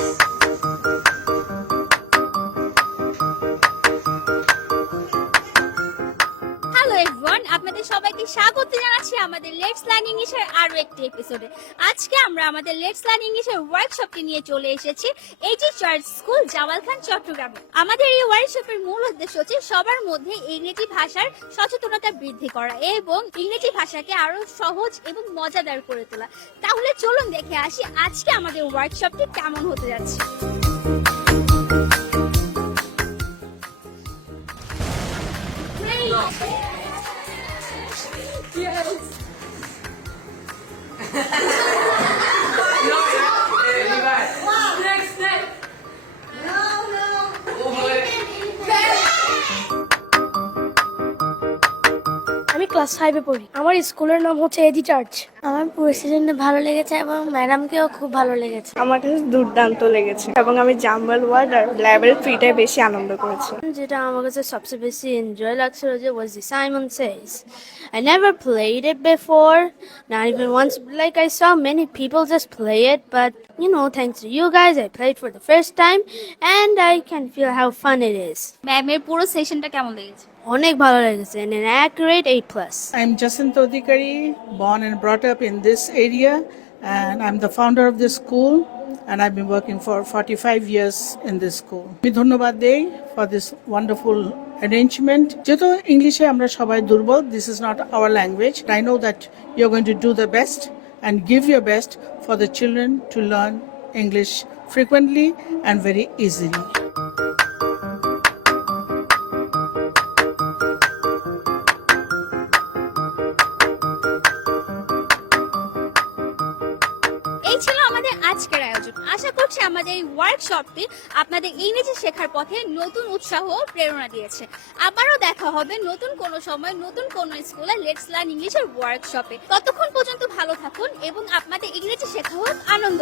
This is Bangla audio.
Yes. সবাইকে স্বাগত জানাচ্ছি আমাদের লেটস লার্ন ইংলিশের আরও একটি এপিসোডে আজকে আমরা আমাদের লেটস লার্ন ইংলিশের ওয়ার্কশপটি নিয়ে চলে এসেছি এইচি চার্চ স্কুল জামাল খান চট্টগ্রামে আমাদের এই ওয়ার্কশপের মূল উদ্দেশ্য হচ্ছে সবার মধ্যে ইংরেজি ভাষার সচেতনতা বৃদ্ধি করা এবং ইংরেজি ভাষাকে আরও সহজ এবং মজাদার করে তোলা। তাহলে চলুন দেখে আসি আজকে আমাদের ওয়ার্কশপটি কেমন হতে যাচ্ছে। আমি ক্লাস ফাইভে পড়ি। আমার স্কুলের নাম হচ্ছে এডি চার্চ আমার প্রেসিডেন্ট ভালো লেগেছে এবং ম্যাডামকেও খুব ভালো লেগেছে। আমার কাছে দুর্দান্ত লেগেছে এবং আমি জাম্বাল ওয়ার্ড আর ল্যাবের ফিটে বেশি আনন্দ করেছি। যেটা আমার কাছে সবচেয়ে বেশি এনজয় লাগছিল যে was the Simon says I never play it it before not even once like I saw many people just play it but you know thank to you guys I play for the first time and I can feel have fun it is ম্যামের পুরো সেশনটা কেমন লেগেছে? অনেক ভালো লেগেছে অ্যান অ্যাকুরেট এই plus I am Jasanta Adhikari born and brought up in this area, and I'm the founder of this school, and I've been working for 45 years in this school. আমি ধন্যবাদ দেই for this wonderful arrangement. যেহেতু ইংলিশে আমরা সবাই দুর্বল, this is not our language. I know that you're going to do the best and give your best for the children to learn English frequently and very easily. এই ছিল আমাদের আজকের আয়োজন। আশা করছি আমাদের এই ওয়ার্কশপটি আপনাদের ইংরেজি শেখার পথে নতুন উৎসাহ ও প্রেরণা দিয়েছে। আবারও দেখা হবে নতুন কোনো সময় নতুন কোনো স্কুলে লেটস লার্ন ইংলিশের ওয়ার্কশপে ততক্ষণ পর্যন্ত ভালো থাকুন এবং আপনাদের ইংরেজি শেখা হোক আনন্দ